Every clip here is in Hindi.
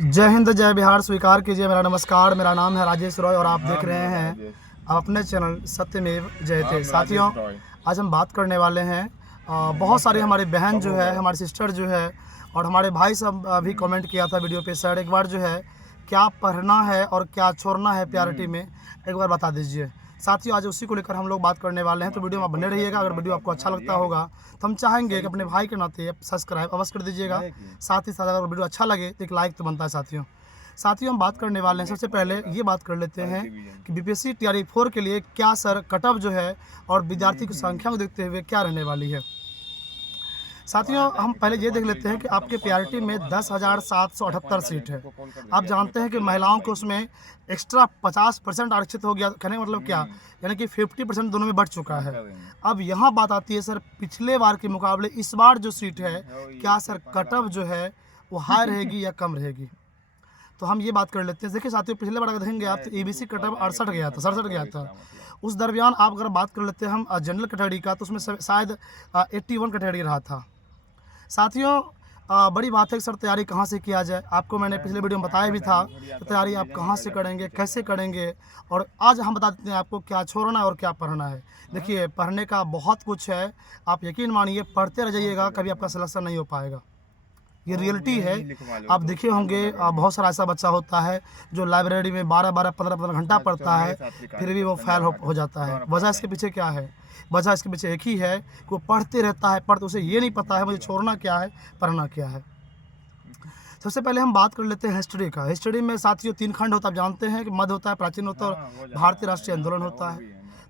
जय हिंद जय बिहार स्वीकार कीजिए मेरा नमस्कार। मेरा नाम है राजेश रॉय और आप देख रहे हैं अपने चैनल सत्यमेव जयते। साथियों, आज हम बात करने वाले हैं बहुत सारी हमारी बहन जो है, हमारी सिस्टर जो है और हमारे भाई सब भी कमेंट किया था वीडियो पे, सर एक बार जो है क्या पढ़ना है और क्या छोड़ना है प्यारिटी में, एक बार बता दीजिए। साथियों, आज उसी को लेकर हम लोग बात करने वाले हैं, तो वीडियो में आप बने रहिएगा। अगर वीडियो आपको अच्छा लगता होगा तो हम चाहेंगे कि अपने भाई के नाते सब्सक्राइब अवश्य कर दीजिएगा। साथ ही साथ अगर वीडियो अच्छा लगे तो एक लाइक तो बनता है। साथियों हम बात करने वाले हैं, सबसे पहले ये बात कर लेते हैं कि बीपीएससी तैयारी 4 के लिए क्या सर कटऑफ जो है और विद्यार्थी की संख्या को देखते हुए क्या रहने वाली है। साथियों, हम पहले ये देख लेते हैं कि आपके पीआरटी में 10,778 सीट है। आप जानते हैं कि महिलाओं को उसमें एक्स्ट्रा 50% आरक्षित हो गया। कहने का मतलब क्या, यानी कि 50% दोनों में बढ़ चुका है। अब यहाँ बात आती है सर, पिछले बार के मुकाबले इस बार जो सीट है, क्या सर कटऑफ जो है वो हाई रहेगी या कम रहेगी। तो हम ये बात कर लेते हैं। देखिए साथियों, पिछले बार अगर देखेंगे आप तो ईबीसी कटऑफ 68 गया था, 67 गया था। उस दरमियान आप अगर बात कर लेते हैं हम जनरल कैटेगरी का, तो उसमें शायद 81 कैटेगरी रहा था। साथियों, बड़ी बात है कि सर तैयारी कहाँ से किया जाए। आपको मैंने पिछले वीडियो में बताया भी था कि तैयारी आप कहाँ से करेंगे, कैसे करेंगे, और आज हम बता देते हैं आपको क्या छोड़ना है और क्या पढ़ना है। देखिए, पढ़ने का बहुत कुछ है, आप यकीन मानिए पढ़ते रह जाइएगा, कभी आपका सिलेक्शन नहीं हो पाएगा। ये रियलिटी है। आप देखे होंगे बहुत सारा ऐसा बच्चा होता है जो लाइब्रेरी में 12-12, 15-15 घंटा पढ़ता है, फिर भी वो फेल हो जाता है। वजह इसके पीछे क्या है? वजह इसके पीछे एक ही है कि वो पढ़ते रहता है, पढ़ते उसे ये नहीं पता है मुझे छोड़ना क्या है, पढ़ना क्या है। सबसे पहले हम बात कर लेते हैं हिस्ट्री का। हिस्ट्री में साथियों 3 खंड होता है। आप जानते हैं कि मध्य होता है, प्राचीन होता है और भारतीय राष्ट्रीय आंदोलन होता है।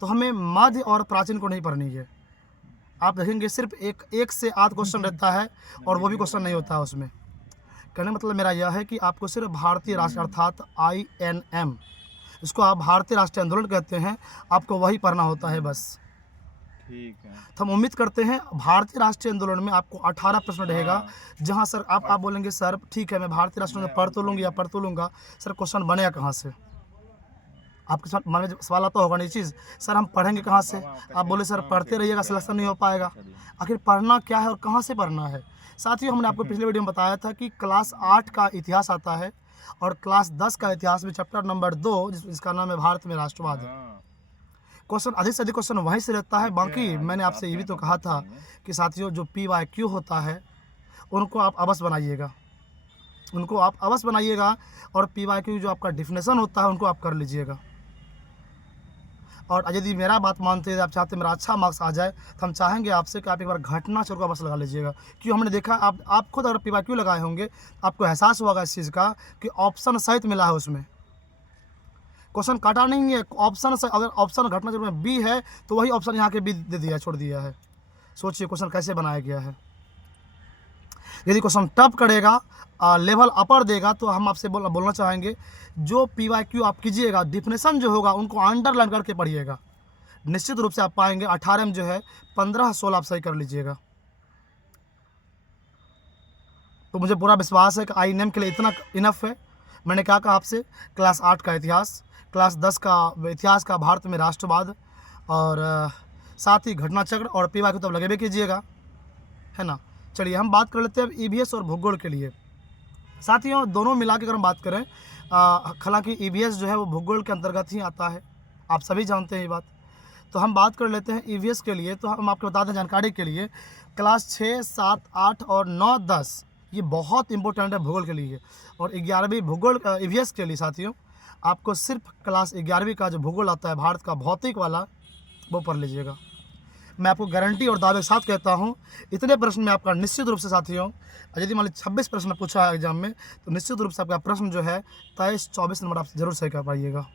तो हमें मध्य और प्राचीन को नहीं पढ़नी है। आप देखेंगे सिर्फ एक से आध क्वेश्चन रहता है और वो भी क्वेश्चन नहीं होता है उसमें। कहने मतलब मेरा यह है कि आपको सिर्फ भारतीय राष्ट्र अर्थात INM, इसको आप भारतीय राष्ट्रीय आंदोलन कहते हैं, आपको वही पढ़ना होता है बस। ठीक है। तो हम उम्मीद करते हैं भारतीय राष्ट्रीय आंदोलन में आपको 18 प्रश्न रहेगा। जहां सर आप बोलेंगे सर ठीक है मैं भारतीय राष्ट्रीय आंदोलन पढ़ तो लूँगी या पढ़ तो लूँगा, सर क्वेश्चन बनेगा कहाँ से? आपके साथ मन में सवाल आता होगा नहीं चीज़, सर हम पढ़ेंगे कहाँ से? आप बोले सर पढ़ते रहिएगा, सिलेक्शन नहीं हो पाएगा। आखिर पढ़ना क्या है और कहाँ से पढ़ना है? साथियों, हमने आपको पिछले वीडियो में बताया था कि क्लास 8 का इतिहास आता है और क्लास 10 का इतिहास में चैप्टर नंबर 2 जिसका नाम है भारत में राष्ट्रवाद। क्वेश्चन अधिक से अधिक क्वेश्चन वहीं से रहता है। बाकी मैंने आपसे ये भी तो कहा था कि साथियों जो PYQ होता है उनको आप अवश्य बनाइएगा, उनको आप अवश्य बनाइएगा, और PYQ जो आपका डिफिनेशन होता है उनको आप कर लीजिएगा। और यदि मेरा बात मानते हैं, आप चाहते हैं मेरा अच्छा मार्क्स आ जाए, तो हम चाहेंगे आपसे कि आप एक बार घटना चर को बस लगा लीजिएगा। क्यों, हमने देखा आप खुद अगर PYQ लगाए होंगे आपको एहसास होगा इस चीज़ का कि ऑप्शन सहित मिला है, उसमें क्वेश्चन काटा नहीं है, ऑप्शन से। अगर ऑप्शन घटना चर में B है तो वही ऑप्शन यहाँ के B दे दिया, छोड़ दिया है। सोचिए क्वेश्चन कैसे बनाया गया है। यदि क्वेश्चन टफ करेगा, लेवल अपर देगा, तो हम आपसे बोलना चाहेंगे जो PYQ आप कीजिएगा, डिफिनेशन जो होगा उनको अंडरलाइन करके पढ़िएगा। निश्चित रूप से आप पाएंगे 18 में जो है 15-16 आप सही कर लीजिएगा। तो मुझे पूरा विश्वास है कि INM के लिए इतना इनफ है। मैंने क्या कहा आपसे, क्लास 8 का इतिहास, क्लास 10 का इतिहास का भारत में राष्ट्रवाद, और साथ ही घटना चक्र और PYQ तो लगे भी कीजिएगा, है ना। चलिए हम बात कर लेते हैं अब EVS और भूगोल के लिए। साथियों दोनों मिला के अगर हम बात करें, हालांकि EVS जो है वो भूगोल के अंतर्गत ही आता है, आप सभी जानते हैं ये बात। तो हम बात कर लेते हैं EVS के लिए। तो हम आपको बता दें जानकारी के लिए, क्लास 6, 7, 8 और 9, 10 ये बहुत इंपॉर्टेंट है भूगोल के लिए। और 11वीं भूगोल EVS के लिए साथियों आपको सिर्फ क्लास 11वीं का जो भूगोल आता है भारत का भौतिक वाला, वो पढ़ लीजिएगा। मैं आपको गारंटी और दावे के साथ कहता हूँ इतने प्रश्न में आपका निश्चित रूप से साथियों, यदि मान लीजिए 26 प्रश्न पूछा है एग्जाम में, तो निश्चित रूप से आपका प्रश्न जो है 23-24 नंबर आप जरूर सही कर पाइएगा।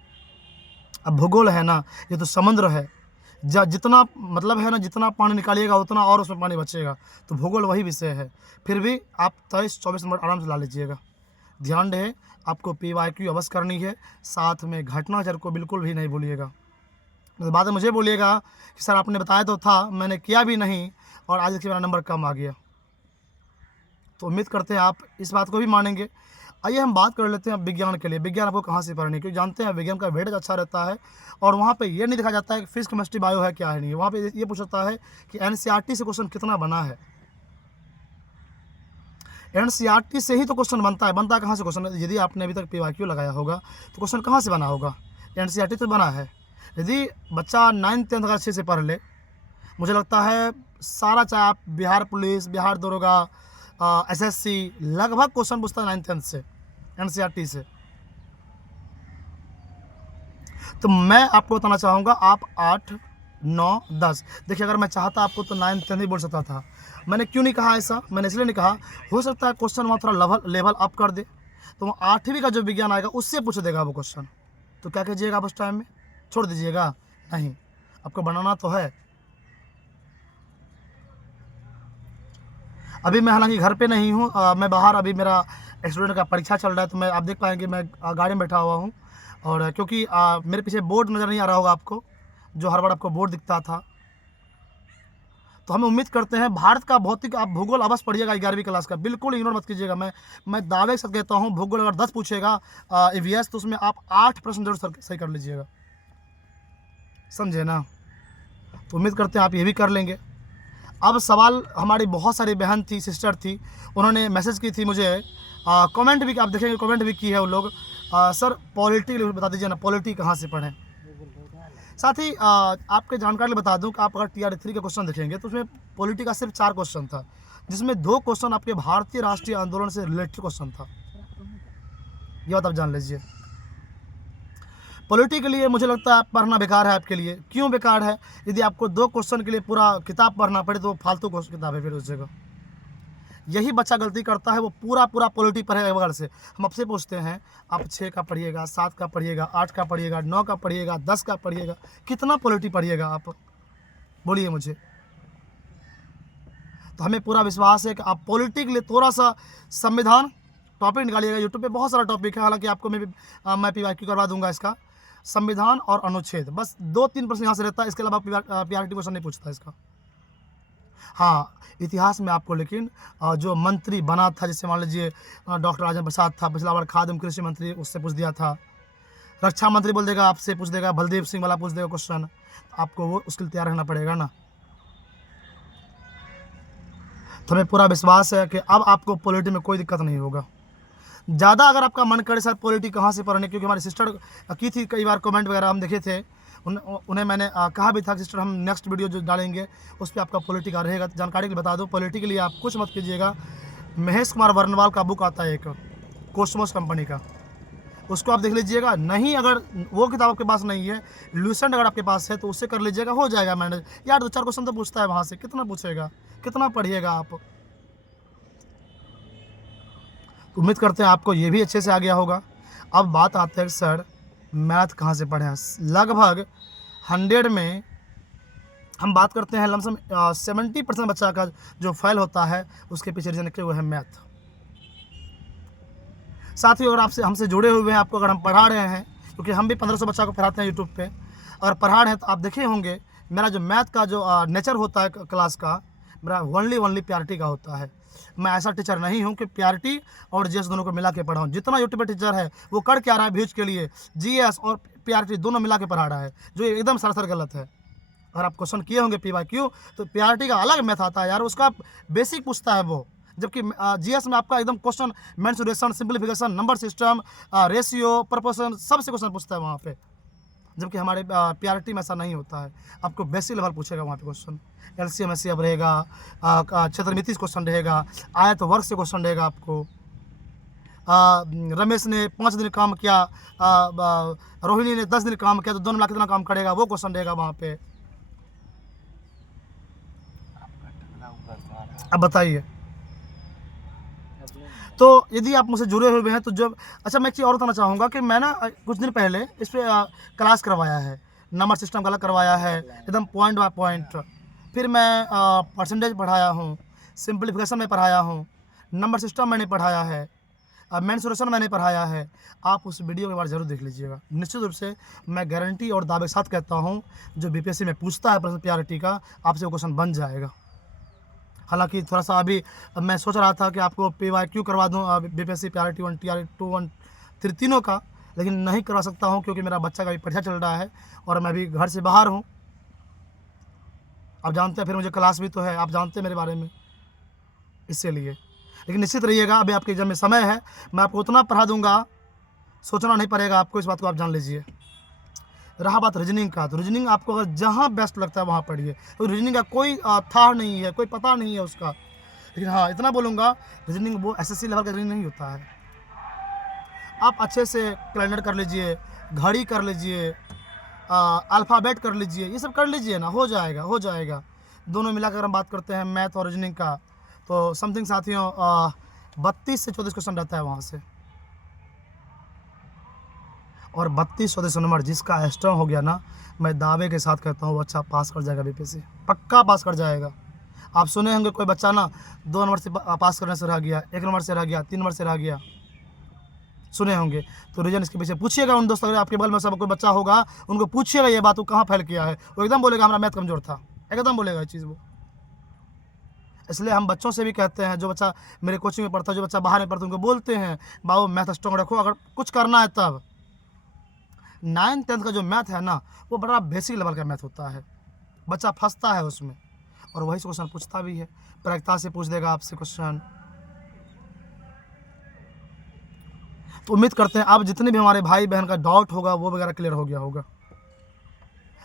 अब भूगोल है ना, ये तो समुद्र है, जितना मतलब है ना, जितना पानी निकालिएगा उतना और उसमें पानी बचेगा। तो भूगोल वही विषय है, फिर भी आप 23-24 नंबर आराम से ला लीजिएगा। ध्यान रहे आपको PYQ अवश्य करनी है, साथ में घटना चर को बिल्कुल भी नहीं भूलिएगा। तो बाद में मुझे बोलिएगा कि सर आपने बताया तो था, मैंने किया भी नहीं और आज देखिए मेरा नंबर कम आ गया। तो उम्मीद करते हैं आप इस बात को भी मानेंगे। आइए हम बात कर लेते हैं विज्ञान के लिए। विज्ञान आपको कहाँ से पढ़नी है, क्योंकि जानते हैं विज्ञान का वेटेज अच्छा रहता है और वहाँ पे ये नहीं देखा जाता है कि फिजिक्स केमिस्ट्री बायो है क्या है नहीं, वहाँ पे ये पूछता है कि NCERT से क्वेश्चन कितना बना है। एनसीईआरटी से ही तो क्वेश्चन बनता है। बनता कहाँ से क्वेश्चन? यदि आपने अभी तक पीवाईक्यू लगाया होगा तो क्वेश्चन कहाँ से बना होगा? एनसीईआरटी तो बना है। यदि बच्चा 9th-10th अगर अच्छे से पढ़ ले, मुझे लगता है सारा, चाहे आप बिहार पुलिस, बिहार दरोगा, एसएससी, लगभग क्वेश्चन पूछता है 9th-10th से, एनसीईआरटी से। तो मैं आपको बताना चाहूँगा, आप 8, 9, 10 देखिए, अगर मैं चाहता आपको तो 9th-10th ही बोल सकता था। मैंने क्यों नहीं कहा ऐसा? मैंने इसलिए नहीं कहा, हो सकता है क्वेश्चन वहाँ थोड़ा लेवल अप कर दे, तो वो 8वीं का जो विज्ञान आएगा उससे पूछ देगा वो क्वेश्चन। तो क्या कीजिएगा आप उस टाइम में? छोड़ दीजिएगा? नहीं, आपको बनाना तो है। अभी मैं हालांकि घर पे नहीं हूँ, मैं बाहर, अभी मेरा स्टूडेंट का परीक्षा चल रहा है, तो मैं, आप देख पाएंगे मैं गाड़ी में बैठा हुआ हूँ। और क्योंकि मेरे पीछे बोर्ड नज़र नहीं आ रहा होगा आपको, जो हर बार आपको बोर्ड दिखता था। तो हम उम्मीद करते हैं भारत का भौतिक, आप भूगोल अवश्य पढ़िएगा 11वीं क्लास का, बिल्कुल इग्नोर मत कीजिएगा। मैं दावे के साथ कहता हूँ, भूगोल अगर 10 पूछेगा ईवीएस, तो उसमें आप 8 प्रश्न जरूर सही कर लीजिएगा, समझे ना? तो उम्मीद करते हैं आप ये भी कर लेंगे। अब सवाल, हमारी बहुत सारी बहन थी, सिस्टर थी, उन्होंने मैसेज की थी मुझे, कमेंट भी, आप देखेंगे कमेंट भी की है वो लोग, सर पॉलिटी बता दीजिए ना, पॉलिटी कहाँ से पढ़ें। साथ ही आपके जानकारी बता दूं कि आप अगर TR3 के क्वेश्चन देखेंगे तो उसमें पॉलिटी का सिर्फ 4 क्वेश्चन था, जिसमें 2 क्वेश्चन आपके भारतीय राष्ट्रीय आंदोलन से रिलेटेड क्वेश्चन था। ये बात आप जान लीजिए। पॉलिटी के लिए मुझे लगता है पढ़ना बेकार है आपके लिए। क्यों बेकार है? यदि आपको 2 क्वेश्चन के लिए पूरा किताब पढ़ना पड़े तो फालतू किताब है फिर उस जगह। यही बच्चा गलती करता है, वो पूरा पॉलिटी पढ़ेगा बगल से। हम आपसे पूछते हैं, आप 6 का पढ़िएगा, 7 का पढ़िएगा, 8 का पढ़िएगा, 9 का पढ़िएगा, 10 का पढ़िएगा, कितना पॉलिटी पढ़िएगा आप? बोलिए मुझे। तो हमें पूरा विश्वास है कि आप पॉलिटी के लिए थोड़ा सा संविधान टॉपिक निकालिएगा। यूट्यूब पे बहुत सारा टॉपिक है, हालांकि आपको मैं पीवाईक्यू करवा दूंगा इसका। संविधान और अनुच्छेद, बस 2-3 प्रश्न यहाँ से रहता है, इसके अलावा पीआरटी क्वेश्चन नहीं पूछता इसका। हाँ, इतिहास में आपको लेकिन जो मंत्री बना था, जैसे मान लीजिए डॉक्टर राजेंद्र प्रसाद था, पिछला बार खाद्य एवं कृषि मंत्री, उससे पूछ दिया था। रक्षा मंत्री बोल देगा, आपसे पूछ देगा, बलदेव सिंह वाला पूछ देगा क्वेश्चन, आपको वो उसके लिए तैयार रहना पड़ेगा ना। तो हमें पूरा विश्वास है कि अब आपको पॉलिटी में कोई दिक्कत नहीं होगा। ज़्यादा अगर आपका मन करे सर पॉलिटी कहाँ से पढ़ने, क्योंकि हमारी सिस्टर की थी कई बार कमेंट वगैरह हम देखे थे, उन्हें मैंने कहा भी था कि सिस्टर हम नेक्स्ट वीडियो जो डालेंगे उस पर आपका पॉलिटी का रहेगा। जानकारी के लिए बता दो, पॉलिटी के लिए आप कुछ मत कीजिएगा। महेश कुमार वर्णवाल का बुक आता है एक, कोस्मोस कंपनी का, उसको आप देख लीजिएगा। नहीं, अगर वो किताब आपके पास नहीं है, लूसेंट अगर आपके पास है तो उससे कर लीजिएगा, हो जाएगा मैनेज। यार 2-4 क्वेश्चन तो पूछता है वहाँ से, कितना पूछेगा, कितना पढ़िएगा आप? उम्मीद करते हैं आपको ये भी अच्छे से आ गया होगा। अब बात आते हैं सर मैथ कहाँ से पढ़ें। लगभग 100 में हम बात करते हैं लमसम 70% बच्चा का जो फेल होता है उसके पीछे रीजन क्या वो है मैथ। साथ ही अगर आपसे हमसे जुड़े हुए हैं, आपको अगर हम पढ़ा रहे हैं, क्योंकि हम भी 1500 बच्चा को पढ़ाते हैं यूट्यूब पे, अगर पढ़ा रहे हैं तो आप देखे होंगे मेरा जो मैथ का जो नेचर होता है क्लास का, मेरा ओनली पीआरटी का होता है। मैं ऐसा टीचर नहीं हूं कि पीआरटी और जीएस दोनों को मिला के पढ़ाऊँ। जितना यूट्यूब पे टीचर है वो कर क्या रहा है व्यूज के लिए, जीएस और पीआरटी दोनों मिला के पढ़ा रहा है, जो एकदम सरासर गलत है। अगर आप क्वेश्चन किए होंगे पीवाईक्यू, तो पीआरटी का अलग मैथ आता है यार, उसका बेसिक पूछता है वो, जबकि जीएस में आपका एकदम question mensuration, simplification, number system, ratio, proportion, सबसे क्वेश्चन पूछता है वहाँ पे। जबकि हमारे पीआरटी में ऐसा नहीं होता है, आपको बेसिक लेवल पूछेगा वहाँ पे क्वेश्चन। एलसीएम एचसीएफ रहेगा, क्षेत्रमिति क्वेश्चन रहेगा, आयत वर्ग से क्वेश्चन रहेगा आपको। रमेश ने 5 दिन काम किया, रोहिणी ने 10 दिन काम किया, तो दोनों मिला कितना काम करेगा, वो क्वेश्चन रहेगा वहाँ पे। अब बताइए, तो यदि आप मुझसे जुड़े हुए हैं तो जब, अच्छा मैं एक चीज़ और बताना चाहूँगा कि मैं ना कुछ दिन पहले इस पर क्लास करवाया है, नंबर सिस्टम का अलग करवाया है, एकदम पॉइंट बाय पॉइंट। फिर मैं परसेंटेज पढ़ाया हूँ, सिंप्लीफिकेशन में पढ़ाया हूँ, नंबर सिस्टम मैंने पढ़ाया है, मेंसुरेशन मैंने पढ़ाया है। आप उस वीडियो के बारे ज़रूर देख लीजिएगा। निश्चित रूप से मैं गारंटी और दावे के साथ कहता हूँ, जो बीपीएससी में पूछता है प्रश्न पीआरटी का, आपसे वो क्वेश्चन बन जाएगा। हालांकि थोड़ा सा अभी मैं सोच रहा था कि आपको पीवाईक्यू करवा दूँ बीपीएससी पीआरटी 1 TR2 1 3 तीनों का, लेकिन नहीं करवा सकता हूँ क्योंकि मेरा बच्चा का भी परीक्षा चल रहा है और मैं भी घर से बाहर हूँ। आप जानते हैं, फिर मुझे क्लास भी तो है, आप जानते हैं मेरे बारे में, इसीलिए। लेकिन निश्चित रहिएगा, अभी आपके एग्जाम में समय है, मैं आपको उतना पढ़ा दूंगा, सोचना नहीं पड़ेगा आपको, इस बात को आप जान लीजिए। रहा बात रीजनिंग का, तो रीजनिंग आपको अगर जहाँ बेस्ट लगता है वहाँ पढ़िए। तो रीजनिंग का कोई था नहीं है, कोई पता नहीं है उसका, लेकिन हाँ इतना बोलूँगा, रीजनिंग वो एसएससी लेवल का रीजनिंग नहीं होता है। आप अच्छे से कैलेंडर कर लीजिए, घड़ी कर लीजिए, अल्फ़ाबेट कर लीजिए, ये सब कर लीजिए ना, हो जाएगा, हो जाएगा। दोनों मिलाकर हम बात करते हैं मैथ और रीजनिंग का, तो समथिंग साथियों 32 से 34 क्वेश्चन रहता है वहाँ से, और 32 नंबर जिसका स्ट्रॉन्ग हो गया ना, मैं दावे के साथ कहता हूँ वो बच्चा पास कर जाएगा बीपीएससी, पक्का पास कर जाएगा। आप सुने होंगे कोई बच्चा ना 2 नंबर से पास करने से रह गया, 1 नंबर से रह गया, 3 नंबर से रह गया, सुने होंगे। तो रीजन इसके पीछे पूछिएगा उन दोस्तों, अगर आपके बगल में सब कोई बच्चा होगा, उनको पूछिएगा ये बात, वो कहाँ फेल किया है, वो एकदम बोलेगा हमारा मैथ कमज़ोर था, एकदम बोलेगा ये चीज़ वो। इसलिए हम बच्चों से भी कहते हैं, जो बच्चा मेरे कोचिंग में पढ़ता है, जो बच्चा बाहर में पढ़ता है, उनको बोलते हैं बाबू मैथ स्ट्रॉन्ग रखो, अगर कुछ करना है तब। 9th 10th का जो मैथ है ना, वो बड़ा बेसिक लेवल का मैथ होता है, बच्चा फंसता है उसमें, और वही से क्वेश्चन पूछता भी है, प्रायिकता से पूछ देगा आपसे क्वेश्चन। तो उम्मीद करते हैं आप जितने भी हमारे भाई बहन का डाउट होगा वो वगैरह क्लियर हो गया होगा।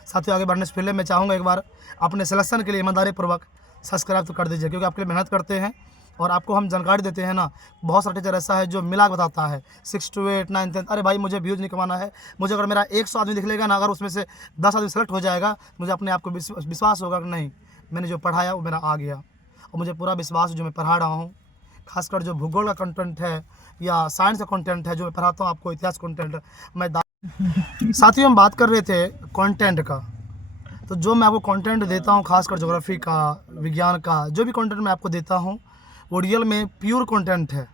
साथियों आगे बढ़ने से पहले मैं चाहूँगा एक बार अपने सिलेक्शन के लिए ईमानदारी पूर्वक सब्सक्राइब तो कर दीजिए, क्योंकि आपके लिए मेहनत करते हैं और आपको हम जानकारी देते हैं ना। बहुत सारा टीचर ऐसा है जो मिला के बताता है 6 to 8 9 10, अरे भाई मुझे व्यूज़ नहीं कमाना है, मुझे अगर मेरा 100 आदमी दिख लेगा ना, अगर उसमें से 10 आदमी सेलेक्ट हो जाएगा, मुझे अपने आप को विश्वास होगा कि नहीं मैंने जो पढ़ाया वो मेरा आ गया, और मुझे पूरा विश्वास जो मैं पढ़ा रहा हूँ। खासकर जो भूगोल का कंटेंट है या साइंस का कंटेंट है जो मैं पढ़ाता हूँ आपको, इतिहास कंटेंट मैं साथियों हम बात कर रहे थे कंटेंट का, तो जो मैं आपको कंटेंट देता हूँ खासकर ज्योग्राफी का, विज्ञान का, जो भी कंटेंट मैं आपको देता हूँ वो रियल में प्योर कंटेंट है।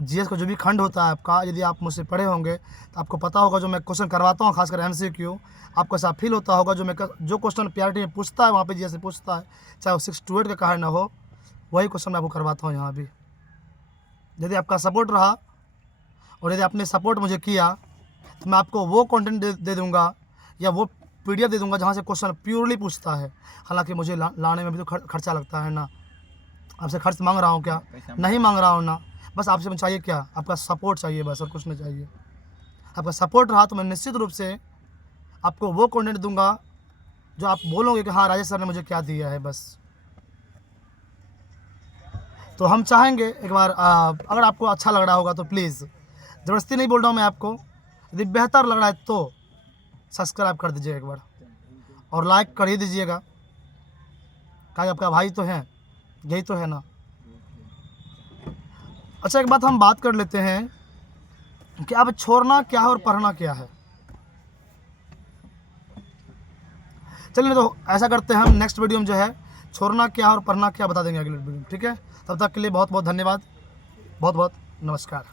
जीएस का जो भी खंड होता है आपका, यदि आप मुझसे पढ़े होंगे तो आपको पता होगा, जो मैं क्वेश्चन करवाता हूँ खासकर एमसीक्यू, आपको ऐसा फील होता होगा जो क्वेश्चन पीआरटी में पूछता है वहाँ पे जीएस से पूछता है, चाहे वो 6 to 8 का कहा ना हो, वही क्वेश्चन मैं आपको करवाता हूँ यहाँ भी। यदि आपका सपोर्ट रहा और यदि आपने सपोर्ट मुझे किया तो मैं आपको वो कंटेंट दे दूँगा या वो पीडीएफ दे दूँगा जहाँ से क्वेश्चन प्योरली पूछता है। हालांकि मुझे लाने में भी तो खर्चा लगता है ना, आपसे खर्च मांग रहा हूँ क्या? नहीं मांग रहा हूँ ना, बस आपसे मुझे चाहिए क्या? आपका सपोर्ट चाहिए बस, और कुछ नहीं चाहिए। आपका सपोर्ट रहा तो मैं निश्चित रूप से आपको वो कंटेंट दूंगा जो आप बोलोगे कि हाँ राजेश सर ने मुझे क्या दिया है बस। तो हम चाहेंगे एक बार अगर आपको अच्छा लग रहा होगा तो प्लीज़, ज़बरदस्ती नहीं बोल रहा हूँ मैं आपको, यदि बेहतर लग रहा है तो सब्सक्राइब कर दीजिए एक बार, और लाइक कर ही दीजिएगा, क्या आपका भाई तो है, यही तो है ना। अच्छा एक बात हम बात कर लेते हैं कि अब छोड़ना क्या है और पढ़ना क्या है। चलिए तो ऐसा करते हैं, हम नेक्स्ट वीडियो में जो है छोड़ना क्या है और पढ़ना क्या बता देंगे अगले वीडियो में, ठीक है। तब तक के लिए बहुत बहुत धन्यवाद, बहुत बहुत नमस्कार।